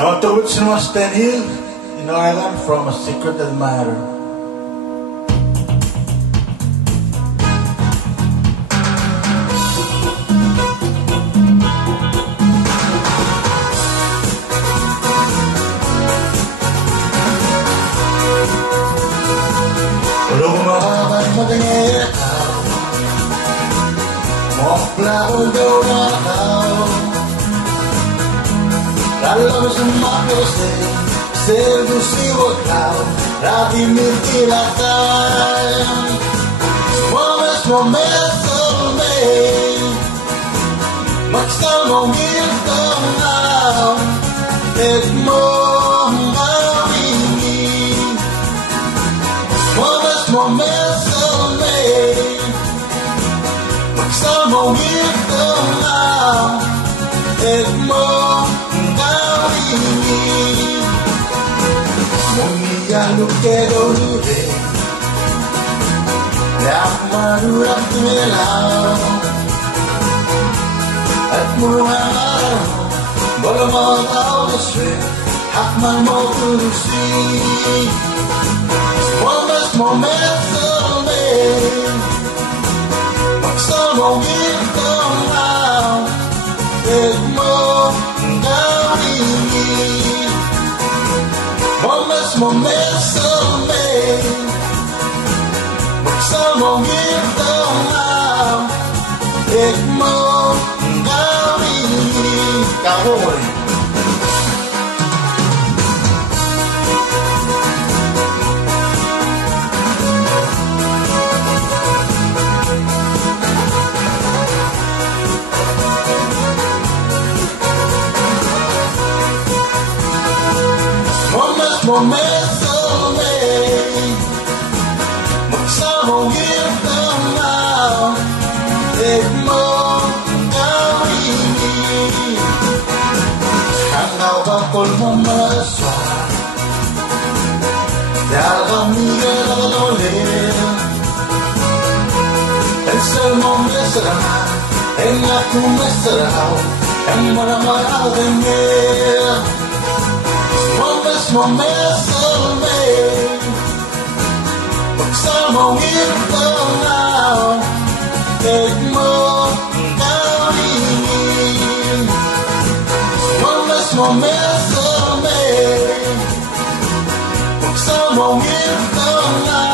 Dr. Whitson was 10 years in Ireland from a secret admirer. Lumaban magingitaw, moplao daw na tao. Lalabas ang makose, sedusivo tao, Vladimir Tilatan. Momes me, magstawang giltong now, et mo ngawingin. Momes me, magstawang giltong now, et mo Mumiyalo quero lure La manurak melaw At muhangar Bola mo tao deswe Hakman mo turusi Momento me Magsamong itong now Et mo Momento me Magsamong itong now Et mo gawin Kahoy Momento me Magsamong itong now Et mo gawin Hangaw bakol mo maswa Dahil kami gano'n El sol mo mesra En aku mesrao En maramaraw ganyan Momento me Magsamong itong now Et mo gawin Momento me Magsamong itong now